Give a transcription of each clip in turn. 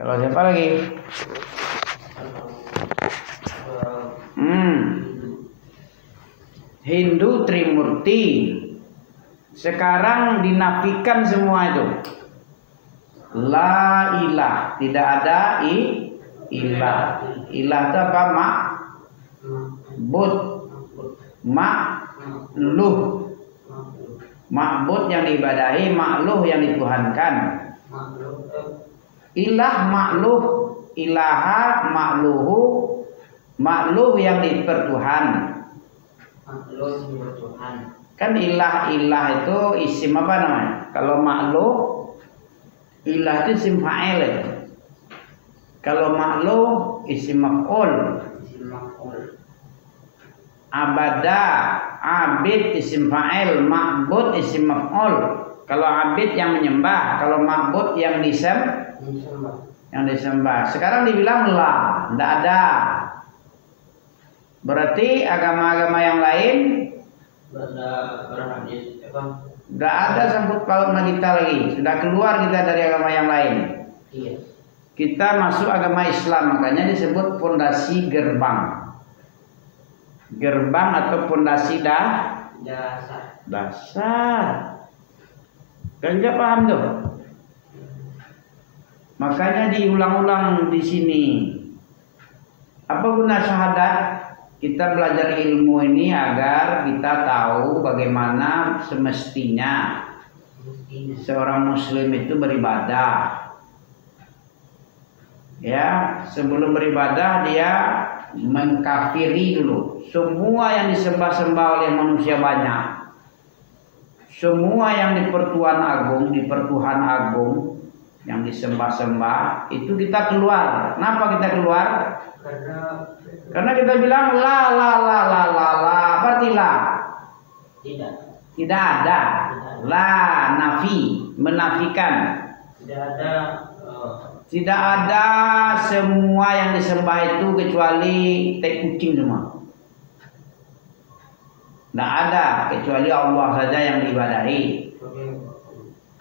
Kalau siapa lagi? Hindu Trimurti. Sekarang dinafikan semua itu. La ilah, tidak ada ilah. Ilah itu apa? Ma'bud. Ma'luh. Ma'bud yang diibadahi, ma'luh yang dituhankan. Ilah, ma'luh, ilaha, ma'luhu, ma'luh yang dipertuhan. Kan ilah itu isim apa namanya? Kalau ma'luh, ilah itu isim fa'il. Kalau ma'luh isim maf'ul. Abada, abid isim fa'il, ma'bud isim maf'ul. Kalau abid yang menyembah, kalau ma'bud yang disembah. Sekarang dibilang la, tidak ada. Berarti agama-agama yang lain sudah ada sangkut paut sama kita lagi. Sudah keluar kita dari agama yang lain. Iya. Kita masuk agama Islam, makanya disebut pondasi gerbang. Gerbang atau pondasi dasar. Kan nggak paham tuh? Makanya diulang-ulang di sini. Apa guna syahadat? Kita belajar ilmu ini agar kita tahu bagaimana semestinya seorang muslim itu beribadah. Ya, sebelum beribadah dia mengkafiri dulu semua yang disembah-sembah oleh manusia banyak. Semua yang di pertuhan agung yang disembah-sembah itu kita keluar. Kenapa kita keluar? Karena kita bilang la, berarti la. Tidak ada. La, nafi, menafikan. Tidak ada semua yang disembah itu kecuali tai kucing semua. Tidak ada kecuali Allah saja yang diibadahi.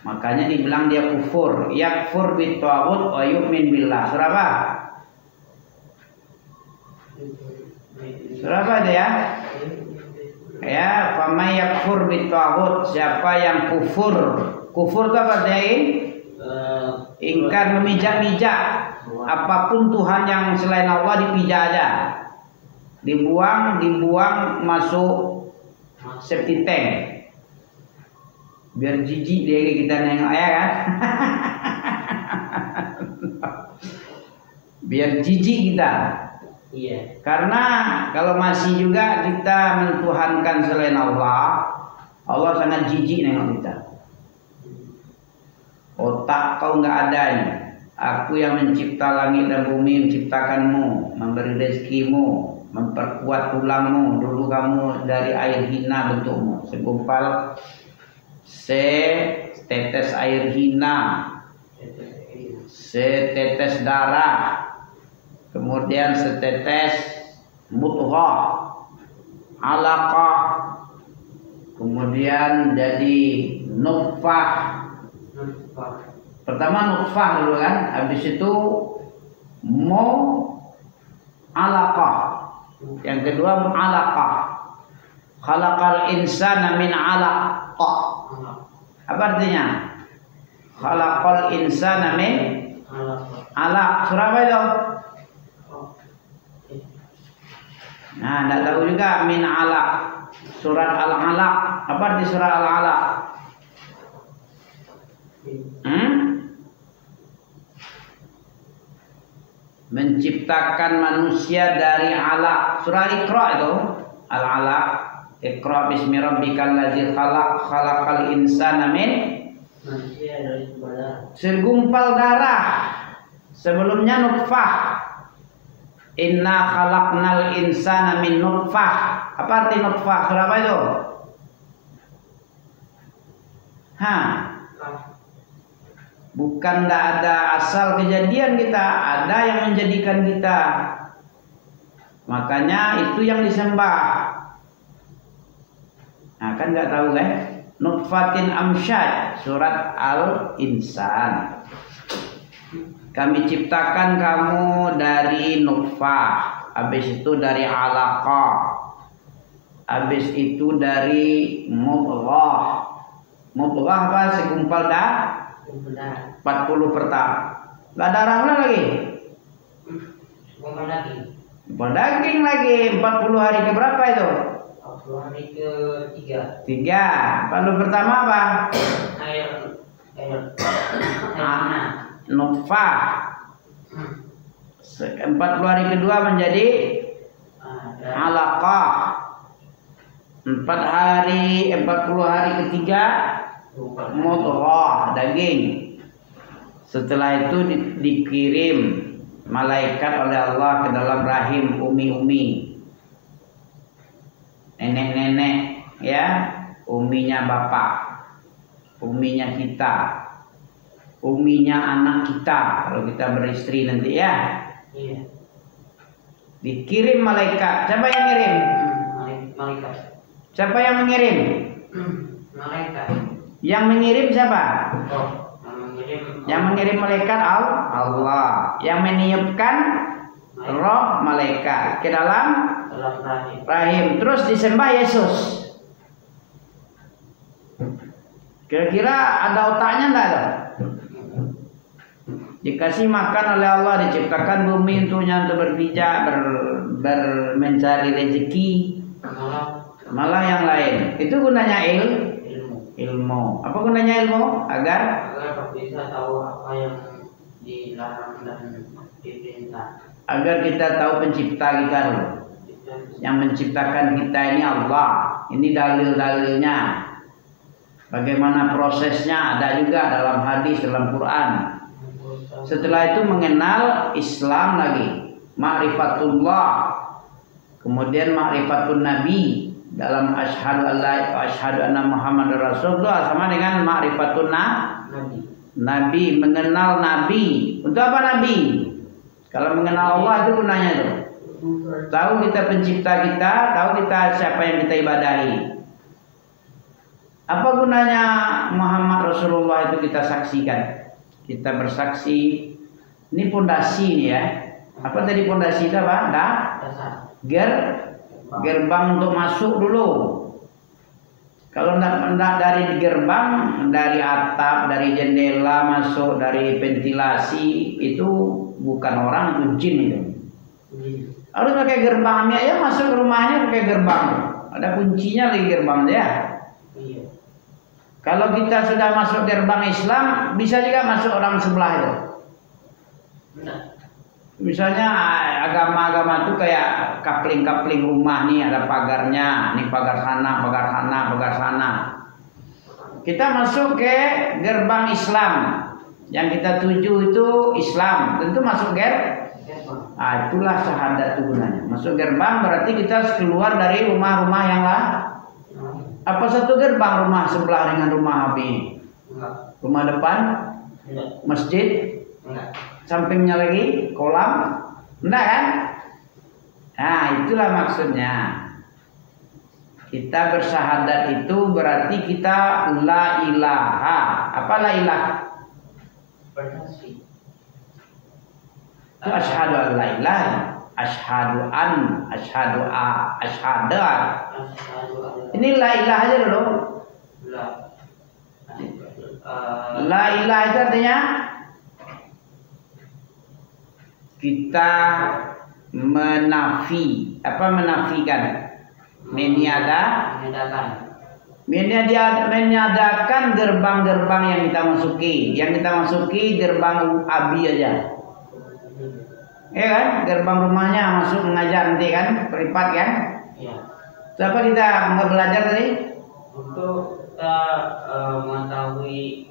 Makanya dibilang dia kufur. Yakfur bit-taghut wa yu'min billah. Surah apa? Surah apa itu ya? Ya, famay yakfur bit-taghut. Siapa yang kufur? Kufur itu apa artinya? Ingkar, memijak-mijak. Apapun Tuhan yang selain Allah dipijak aja. Dibuang masuk septic tank. Biar jijik dia kita nengok ya kan. Biar jijik kita. Iya. Karena kalau masih juga kita mentuhankan selain Allah, Allah sangat jijik nengok kita. Otak kau nggak ada ini. Aku yang mencipta langit dan bumi, menciptakanmu, memberi rezekimu, memperkuat tulangmu. Dulu kamu dari air hina bentukmu, segumpal setetes air hina, setetes darah, kemudian setetes mudghah, alaqah, kemudian jadi nutfah. Pertama nutfah dulu kan, habis itu alaqah, yang kedua alaqah. Khalaqal insana min alaqah. Apa artinya? Khalaqal insana min alaq. Surah apa itu? Nah, enggak tahu juga min alaq. Surat Al-Alaq. Apa arti surah Al-Alaq? Menciptakan manusia dari alaq. Surah Iqra itu Al-Alaq. Iqra bismi rabbikal ladzi khalaq, khalaqal insana min segumpal darah. Sebelumnya nutfah. Inna khalaqnal insana min nutfah. Apa arti nutfah? Surah apa itu? Bukan tidak ada asal kejadian kita, ada yang menjadikan kita. Makanya itu yang disembah. Nah, kan nggak tahu kan? Nutfatin amsyad, surat Al-Insan. Kami ciptakan kamu dari nutfah, habis itu dari alaqah, habis itu dari mudghah. Mudghah apa? Segumpal dah 40 pertama. Lah darahnya lagi. Segumpal daging lagi. 40 hari ke berapa itu? 40 hari ke 3. 3. Lalu pertama apa? Air Nutfah. 40 hari kedua menjadi alaqah. 40 hari ketiga mudghah, daging. Setelah itu dikirim malaikat oleh Allah ke dalam rahim umi-umi, nenek-nenek, ya, uminya bapak, uminya kita, uminya anak kita kalau kita beristri nanti, ya. Iya. Dikirim malaikat. Siapa yang ngirim? Malaikat. Siapa yang mengirim? Malaikat. Yang mengirim siapa? Oh, yang mengirim malaikat Allah. Yang meniupkan roh malaikat ke dalam rahim. Terus disembah Yesus. Kira-kira ada otaknya enggak ada? Dikasih makan oleh Allah, diciptakan bumi untuknya untuk berpijak, mencari rezeki. Malah yang lain. Itu gunanya ilmu. Apa gunanya ilmu? Agar bisa tahu apa yang dilarang dan diperintah. Agar kita tahu pencipta kita dulu. Yang menciptakan kita ini Allah. Ini dalil-dalilnya. Bagaimana prosesnya ada juga dalam hadis, dalam Quran. Setelah itu mengenal Islam lagi, ma'rifatullah, kemudian ma'rifatun Nabi dalam asyhadu anna Muhammadar Rasulullah, sama dengan ma'rifatun Nabi, mengenal Nabi. Untuk apa Nabi? Kalau mengenal Allah itu gunanya tuh. Tahu kita pencipta kita, tahu kita siapa yang kita ibadahi. Apa gunanya Muhammad Rasulullah itu kita saksikan? Kita bersaksi. Ini pondasi nih ya. Apa tadi pondasi itu apa? Gerbang untuk masuk dulu. Kalau tidak dari gerbang, dari atap, dari jendela masuk, dari ventilasi, itu bukan orang, itu jin itu. Harus pakai gerbang. Ya masuk ke rumahnya pakai gerbang. Ada kuncinya lagi gerbang dia. Kalau kita sudah masuk gerbang Islam, bisa juga masuk orang sebelah itu. Misalnya agama-agama itu kayak kapling-kapling rumah nih, ada pagarnya, nih pagar sana, pagar sana, pagar sana. Kita masuk ke gerbang Islam, yang kita tuju itu Islam, tentu masuk gerbang. Itulah syahadat itu gunanya. Masuk gerbang berarti kita keluar dari rumah-rumah yang lain. Apa satu gerbang rumah sebelah dengan rumah Abi? Rumah depan? Masjid? Sampingnya lagi kolam? Enggak kan? Nah, itulah maksudnya. Kita bersyahadat itu berarti kita la ilaha. Apa la ilaha? Itu asyhadu an la ilaha. Asyhadu an, asyhadu a, asyhadu. Ini la ilaha aja dulu. La ilaha itu artinya kita menafi. Apa menafikan? Menyadakan gerbang-gerbang yang kita masuki. Yang kita masuki gerbang Abi aja. Ya kan? Gerbang rumahnya masuk mengajar nanti kan? Peripat kan? Iya. Apa kita mau belajar tadi? Untuk kita mengetahui,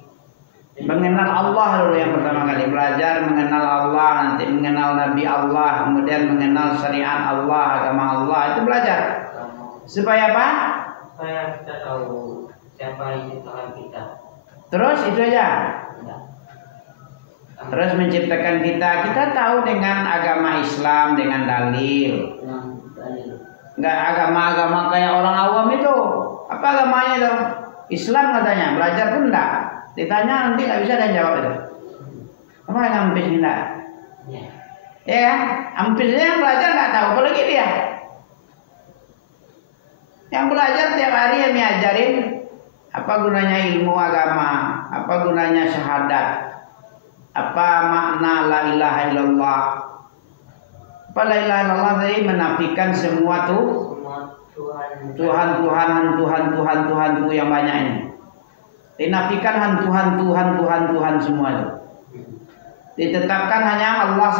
mengenal Allah dulu yang pertama kali. Belajar mengenal Allah, nanti mengenal Nabi Allah, kemudian mengenal syariat Allah, agama Allah. Itu belajar. Supaya apa? Supaya kita tahu siapa yang menciptakan kita. Terus itu aja. Terus menciptakan kita tahu dengan agama Islam, dengan dalil. Enggak agama-agama kayak orang awam itu. Apa agamanya itu? Islam katanya, belajar pun enggak. Ditanya nanti enggak bisa dan jawab itu. Apa yang ampis tidak? Ya. Ya kan? Ampisnya yang belajar nggak tahu, apalagi dia. Yang belajar tiap hari yang ngajarin apa gunanya ilmu agama, apa gunanya syahadat, apa makna la ilaha illallah. Apa la ilaha illallah tadi menafikan semua Tuhan yang banyak ini. Dinafikan Tuhan semua itu. Ditetapkan hanya Allah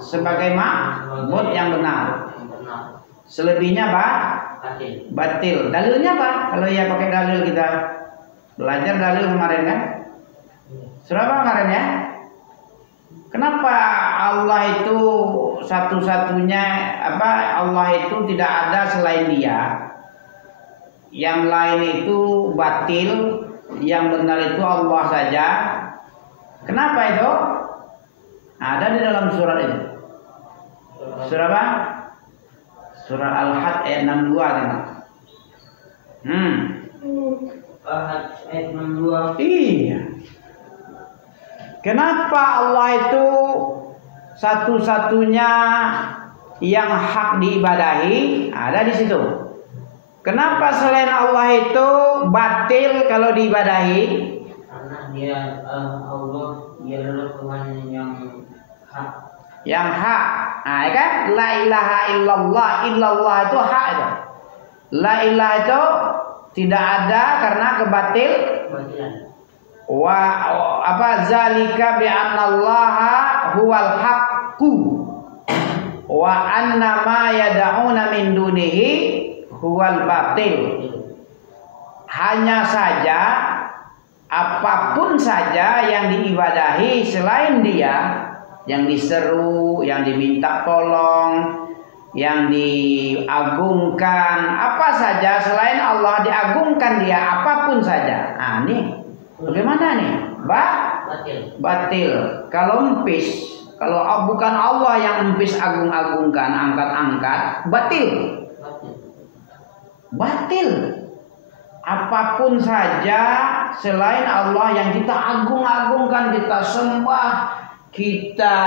sebagai ma'bud yang benar. Selebihnya batil. Dalilnya apa? Kalau ya pakai dalil kita belajar dalil kemarin kan? Surah apa kemarin ya? Kenapa Allah itu satu-satunya Allah itu tidak ada selain Dia? Yang lain itu batil, yang benar itu Allah saja. Kenapa itu? Ada di dalam surat itu. Surah apa? Surah Al-Had ayat 62 tengok. Al-Had ayat 62. Iya. Kenapa Allah itu satu-satunya yang hak diibadahi? Ada di situ. Kenapa selain Allah itu batil kalau diibadahi? Karena dia Allah, dia adalah Tuhan yang hak. Yang hak. Nah, ya kan? La ilaha illallah. Illallah itu hak itu. La ilaha itu tidak ada karena kebatilan. Wa zalika bi annallaha huwal haqqu wa anna ma yad'una min dunihi huwal batil. Hanya saja apapun saja yang diibadahi selain Dia, yang diseru, yang diminta tolong, yang diagungkan, apa saja selain Allah diagungkan Dia, apapun saja. Nah, ini bagaimana nih? Batil. Kalau empis, kalau bukan Allah yang empis agung-agungkan, angkat-angkat, batil. Apapun saja selain Allah yang kita agung-agungkan, kita sembah, kita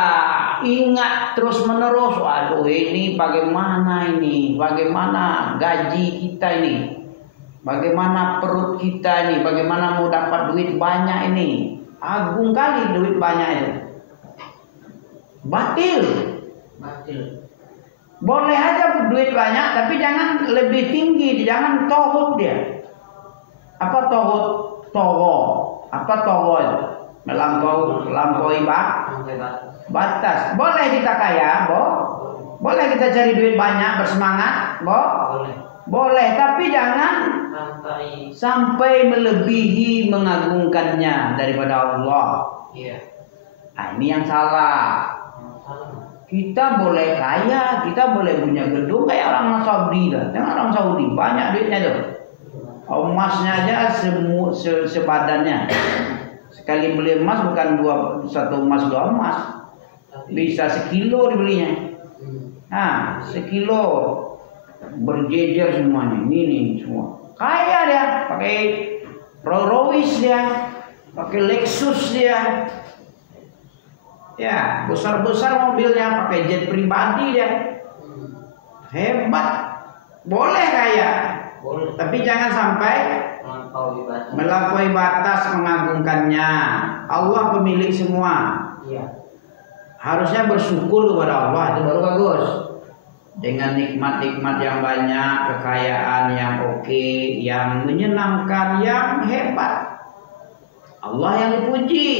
ingat terus-menerus. Waduh, ini bagaimana ini? Bagaimana gaji kita ini? Bagaimana perut kita ini? Bagaimana mau dapat duit banyak ini? Agung kali duit banyak itu. Batil. Boleh aja duit banyak, tapi jangan lebih tinggi, jangan tohut dia. Apa tohut? Apa tohut itu? Melampaui batas. Boleh kita kaya, boleh kita cari duit banyak, bersemangat, boleh, tapi jangan sampai melebihi mengagungkannya daripada Allah. Nah, ini yang salah. Kita boleh kaya, kita boleh punya gedung kayak orang Saudi lah. Jangan orang Saudi banyak duitnya tuh. Emasnya aja sebadannya. Sekali beli emas bukan satu emas, dua emas. Bisa sekilo dibelinya. Nah, sekilo berjejer semuanya. Ini semua. Kaya dia, pakai Rolls Royce dia, pakai Lexus dia. Ya, besar-besar mobilnya, pakai jet pribadi dia. Hebat. Boleh kaya. Tapi jangan sampai melampaui batas mengagungkannya. Allah pemilik semua. Harusnya bersyukur kepada Allah, itu baru bagus. Dengan nikmat-nikmat yang banyak, kekayaan yang oke, yang menyenangkan, yang hebat. Allah yang dipuji.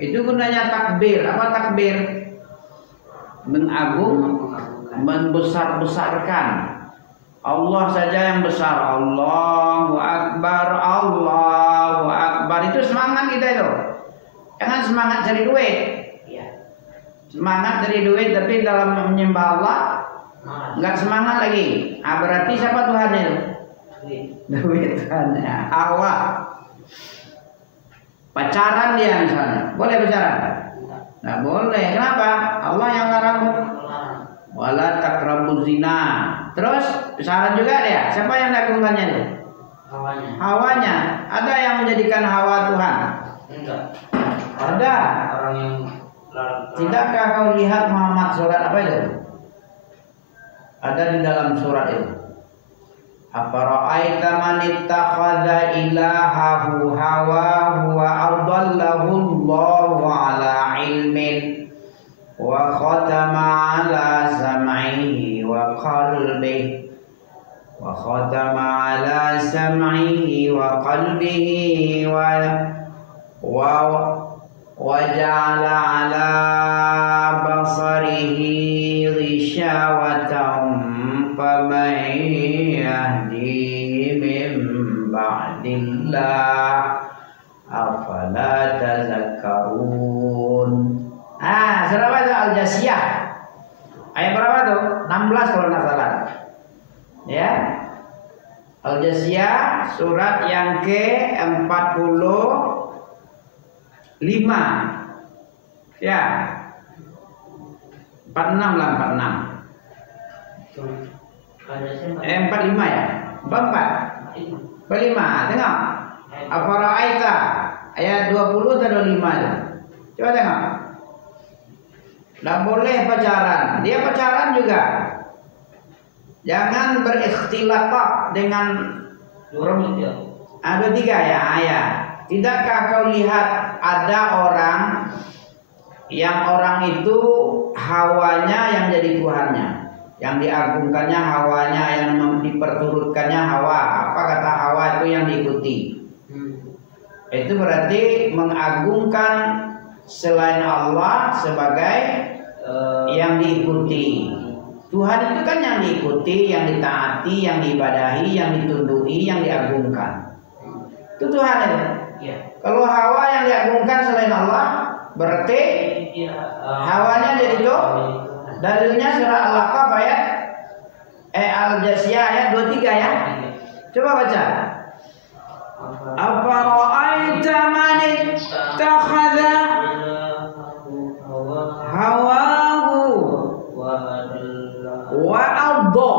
Itu gunanya takbir. Apa takbir? Membesar-besarkan. Allah saja yang besar. Allahu Akbar, Allahu Akbar. Itu semangat kita itu. Jangan semangat cari duit. Semangat cari duit, tapi dalam menyembah Allah nggak semangat lagi. Berarti siapa Tuhannya itu? Duit Tuhannya. Allah. Pacaran dia misalnya, boleh pacaran? Nggak boleh. Kenapa? Allah yang larang. Wala taqrabuz zina. Terus pacaran juga dia. Siapa yang diagungkannya itu? Hawanya. Ada yang menjadikan hawa Tuhan? Enggak. Ada. Orang yang Tidakkah kau lihat Muhammad surat apa itu? Ada di dalam surat itu. Afara'aita man ittakhadha ilahahu hawahu wa adallahu Allahu ala ilmin wa khatama ala sam'ihi wa qalbihi wa ja'ala ala basarihi ghishawatan faman yahdihi min ba'dillah afala tazakkarun. Surah apa itu? Al-Jasiyah. Ayat berapa tuh? 16 kalau nggak salah. Ya. Al-Jasiyah surat yang ke-45. Ya. 46 lah, 46. 45 ya? 44. 45. Tengok. Afara'aita ayat 20 atau 25 itu. Coba tengok. Tidak boleh pacaran. Dia pacaran juga. Jangan berikhtilat dengan 23 ya ayat. Tidakkah kau lihat ada orang yang orang itu hawanya yang jadi Tuhannya, yang diagungkannya hawanya, yang diperturutkannya hawa. Apa kata hawa itu yang diikuti? Itu berarti mengagungkan selain Allah sebagai yang diikuti. Tuhan itu kan yang diikuti, yang ditaati, yang diibadahi, yang ditunduki, yang diagungkan. Itu Tuhan itu. Ya. Kalau hawa yang diagungkan selain Allah, berarti hawanya jadi itu. Dalilnya surah Al-Aqaf ayat Al-Jasiyah ayat 23 ya. Coba baca. Afara'aita man ittakhadha hawahu wa adha.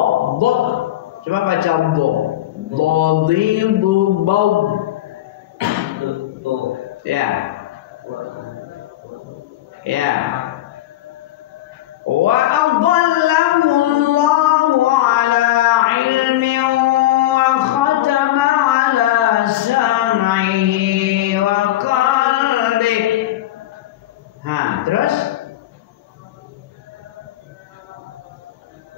Coba baca adha. Dhadidu bau. Ya. Ya. Wa adallahu Allahu ala ilmin wa khatama ala sam'ihi wa qalbihi. Terus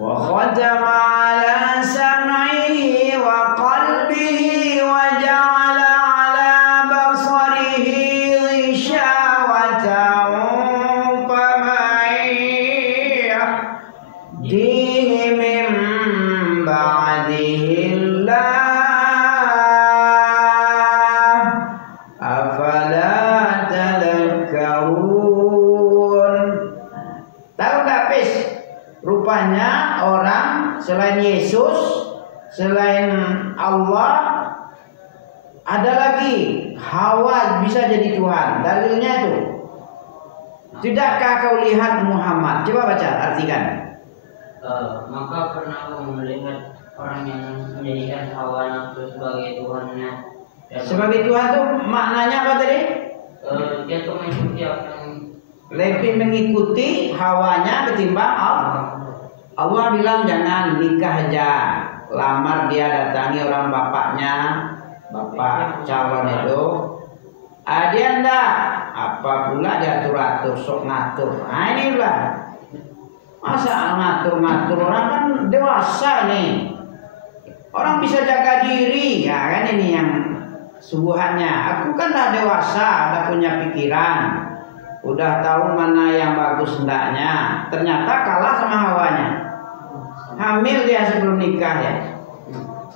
wa khatama ala sam'ihi wa qalbihi wa ja'ala ala basarihi ghishawatan faman yahdihi min ba'dillah afala tadhakkarun. Tahu nggak Pis? Rupanya orang selain Yesus, selain Allah, ada lagi hawa bisa jadi Tuhan. Dalilnya itu. Tidakkah kau lihat Muhammad? Coba baca, artikan. Maka pernah aku melihat orang yang menjadikan hawa nafsu sebagai Tuhannya. Sebagai Tuhan itu maknanya apa tadi? Dia tuh mengikuti apa yang lebih mengikuti hawanya ketimbang Allah. Allah bilang jangan nikah aja, lamar dia datangi orang bapaknya, bapak calon itu. Dia enggak, apa pula dia atur-atur, sok ngatur. Ini lah, masa ngatur-ngatur, orang kan dewasa nih, orang bisa jaga diri, ya kan ini yang subuhannya. Aku kan dah dewasa, dah punya pikiran, udah tahu mana yang bagus hendaknya. Ternyata kalah sama hawanya. Hamil dia sebelum nikah ya.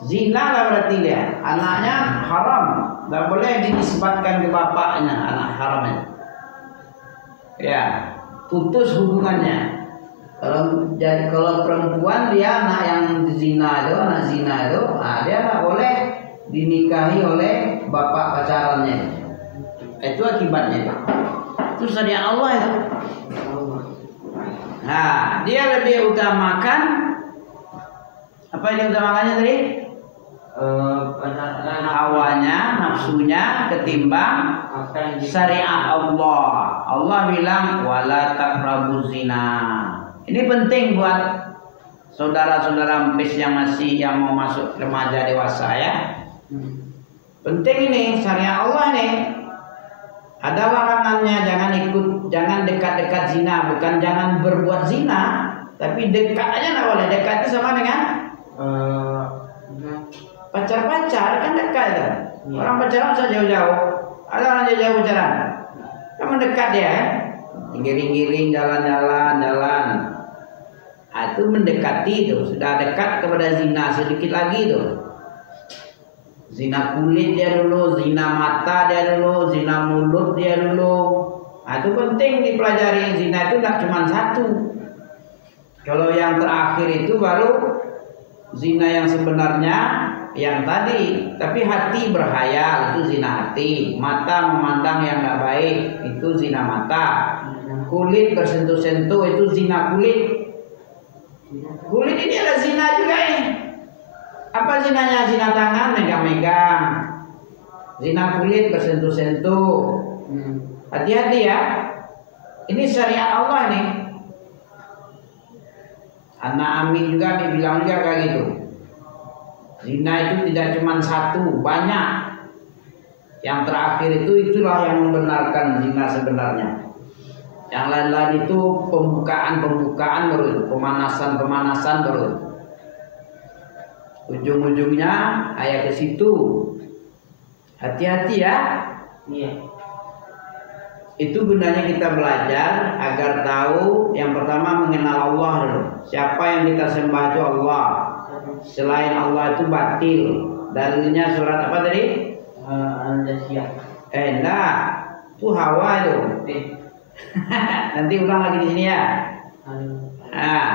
Zina lah berarti dia. Anaknya haram. Tidak boleh dinisbatkan ke bapaknya anak haramnya. Ya, putus hubungannya. Kalau perempuan dia anak yang zina itu, anak zina itu, dia tidak boleh dinikahi oleh bapak pacarannya. Itu akibatnya. Itu syariat Allah itu. Nah, dia lebih utamakan apa yang diutamakannya tadi? Hawanya, nafsunya ketimbang syariat Allah. Allah bilang wala taqrabuz zina. Ini penting buat saudara-saudara MPIS yang mau masuk remaja dewasa ya. Penting ini syariat Allah nih. Ada larangannya, jangan dekat-dekat zina, bukan jangan berbuat zina, tapi dekat aja nggak boleh. Dekat itu sama dengan pacar-pacar kan dekat itu. Orang pacaran bisa jauh-jauh. Ada orang jauh-jauh pacaran. Kan mendekat dia kan. Giring-giring jalan-jalan. Nah, itu mendekati itu. Sudah dekat kepada zina sedikit lagi itu. Zina kulit dia dulu, zina mata dia dulu, zina mulut dia dulu. Nah, itu penting dipelajari. Zina itu tidak cuma satu. Kalau yang terakhir itu baru zina yang sebenarnya yang tadi. Tapi hati berhayal itu zina hati. Mata memandang yang tidak baik itu zina mata. Kulit bersentuh-sentuh itu zina kulit. Kulit ini ada zina juga nih. Apa zinanya? Zina tangan megang-megang. Zina kulit bersentuh-sentuh. Hati-hati ya. Ini syariat Allah nih. Anak Amin juga bilang juga kayak gitu. Zina itu tidak cuma satu, banyak. Yang terakhir itulah yang membenarkan zina sebenarnya. Yang lain-lain itu pembukaan baru, pemanasan baru. Ujung-ujungnya ayat ke situ. Hati-hati ya. Iya. Itu gunanya kita belajar agar tahu yang pertama mengenal Allah dulu. Siapa yang kita sembah itu Allah. Selain Allah itu batil. Dalilnya surat apa tadi? Al-Jasiyah. Enggak. Itu Hawa itu. Nanti ulang lagi di sini ya. Nah,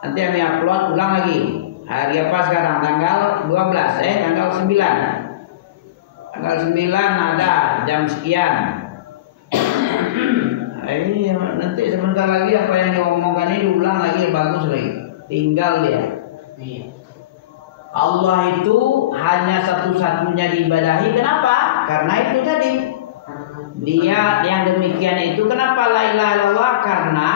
nanti kami upload ulang lagi. Hari apa sekarang? Tanggal 12, tanggal 9. Tanggal 9 ada jam sekian. Ini nanti sebentar lagi apa yang diomongkan ini diulang lagi bagus lagi. Tinggal dia. Allah itu hanya satu-satunya diibadahi. Kenapa? Karena itu tadi. Dia yang demikian itu kenapa la ilaha illallah? Karena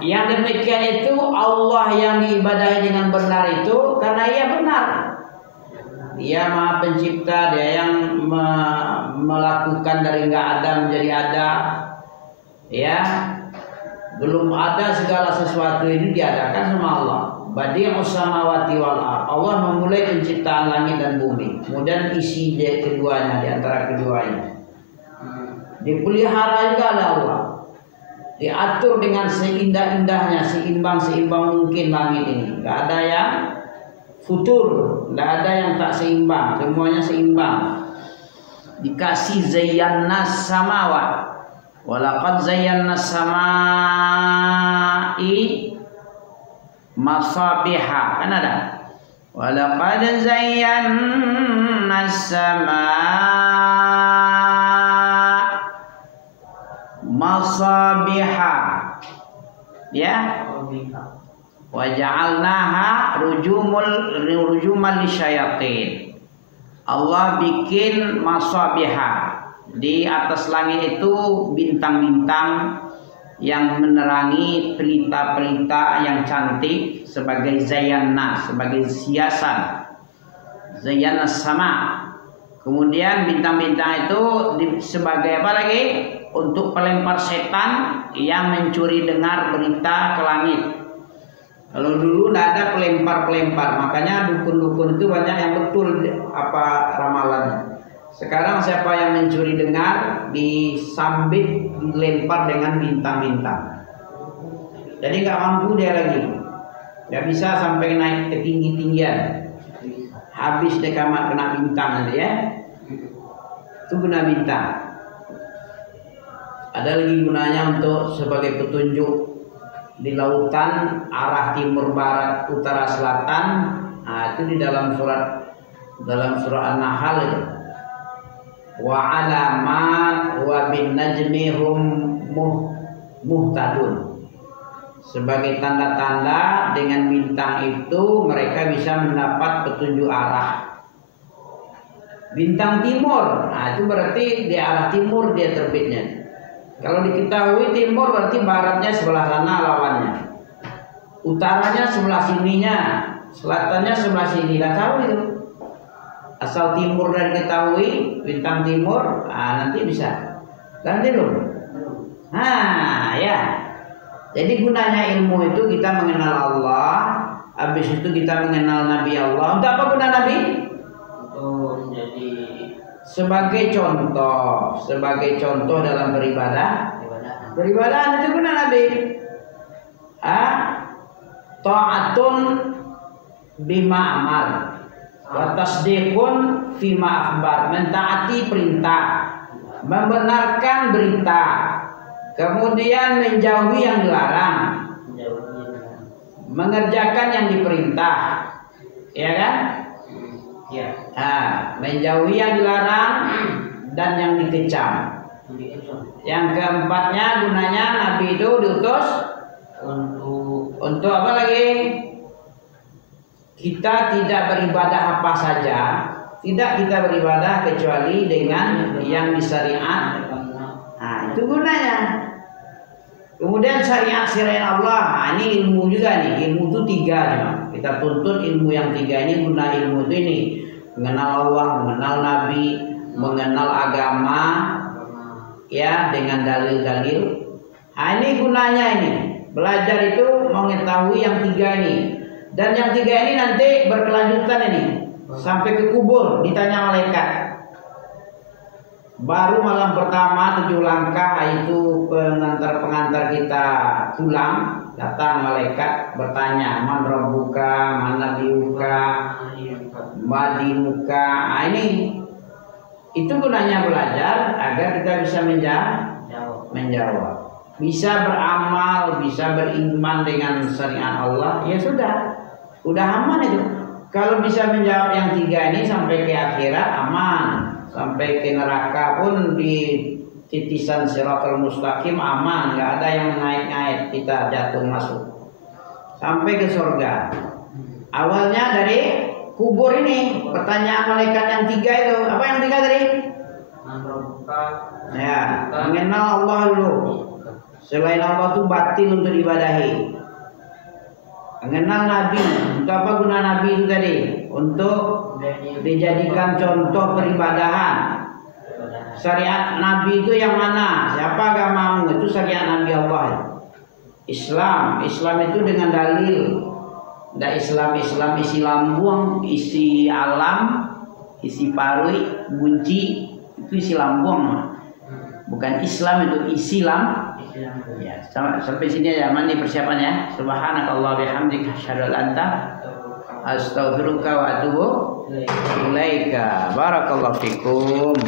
yang demikian itu Allah yang diibadahi dengan benar itu karena ia benar. Dia Maha Pencipta, dia yang melakukan dari enggak ada menjadi ada. Ya. Belum ada segala sesuatu ini diadakan sama Allah. Badi'us samawati wal ardh. Allah memulai penciptaan langit dan bumi. Kemudian isi keduanya di antara keduanya. Dipelihara juga oleh Allah. Diatur dengan seindah-indahnya, seimbang-seimbang mungkin langit ini. Tidak ada yang futur, tidak ada yang tak seimbang, semuanya seimbang. Dikasih zayyannas samawat. Walaqad zayyannas samai masabiha. Kan ada? Walaqad zayyannas samai masabiha, ya, wa ja'alnaha rujuman lisyayatin. Allah bikin masabiha. Di atas langit itu bintang-bintang yang menerangi pelita-pelita yang cantik sebagai zayanna, sebagai hiasan. Zayanna sama. Kemudian bintang-bintang itu sebagai apa lagi? Untuk pelempar setan yang mencuri dengar berita ke langit. Kalau dulu tidak ada pelempar-pelempar, makanya dukun-dukun itu banyak yang betul apa ramalannya. Sekarang siapa yang mencuri dengar disambit, dilempar dengan bintang-bintang. Jadi nggak mampu dia lagi, nggak bisa sampai naik ke tinggi-tinggian. Habis dia kena bintang nanti ya. Itu guna bintang. Ada lagi gunanya untuk sebagai petunjuk di lautan arah timur barat utara selatan. Nah, itu di dalam surat An-Nahl itu. Wa alamat wa bin najmi hum muhtadun. Sebagai tanda-tanda dengan bintang itu mereka bisa mendapat petunjuk arah. Bintang timur, nah itu berarti di arah timur dia terbitnya. Kalau diketahui timur berarti baratnya sebelah sana lawannya, utaranya sebelah sininya, selatannya sebelah sini. Dah tahu itu. Asal timur dan diketahui bintang timur, nanti bisa. Ganti belum? Ya. Jadi gunanya ilmu itu kita mengenal Allah, habis itu kita mengenal Nabi Allah. Untuk apa guna Nabi? Untuk jadi sebagai contoh dalam beribadah. Beribadah itu guna Nabi. Ta'atun bima amal wa tasdiqun fima akhbar. Mentaati perintah, membenarkan berita, kemudian menjauhi yang dilarang, mengerjakan yang diperintah, ya kan? Ya. Menjauhi yang dilarang dan yang dikecam. Yang keempatnya gunanya Nabi itu diutus untuk apa lagi? Kita tidak beribadah apa saja, tidak kita beribadah kecuali dengan yang disyariat. Itu gunanya. Kemudian syariat Allah. Ini ilmu juga nih. Ilmu itu 3 kita tuntut ilmu yang 3 ini. Guna ilmu itu ini mengenal Allah, mengenal Nabi, mengenal agama, ya, dengan dalil-dalil. Ini gunanya ini. Belajar itu mengetahui yang 3 ini. Dan yang 3 ini nanti berkelanjutan ini sampai ke kubur, ditanya malaikat. Baru malam pertama 7 langkah itu pengantar kita pulang, datang malaikat bertanya, man rabbuka, man nabiyuka, madinuka. Ini itu gunanya belajar agar kita bisa menjawab, bisa beramal, bisa beriman dengan syariat Allah. Ya sudah aman itu. Kalau bisa menjawab yang 3 ini sampai ke akhirat aman. Sampai ke neraka pun di titisan Shiratal Mustaqim aman, nggak ada yang ngait-ngait kita jatuh masuk. Sampai ke surga. Awalnya dari kubur ini, pertanyaan malaikat yang 3 itu. Apa yang 3 tadi? Ya, mengenal Allah dulu. Selain Allah itu batil untuk ibadahi. Mengenal Nabi. Untuk apa guna Nabi itu tadi? Untuk dijadikan contoh peribadahan. Syariat Nabi itu yang mana? Siapa agamamu? Itu syariat Nabi Allah. Islam itu dengan dalil. Nggak Islam isi lambung, isi alam, isi parui, bunci, itu isi lambung. Bukan Islam, itu isi lambung. Ya, sampai sini aja mandi persiapannya. Subhanakallah bihamdika asyhadu an la ilaha illa anta astaghfiruka wa atubu ilaika. Barakallahu fikum.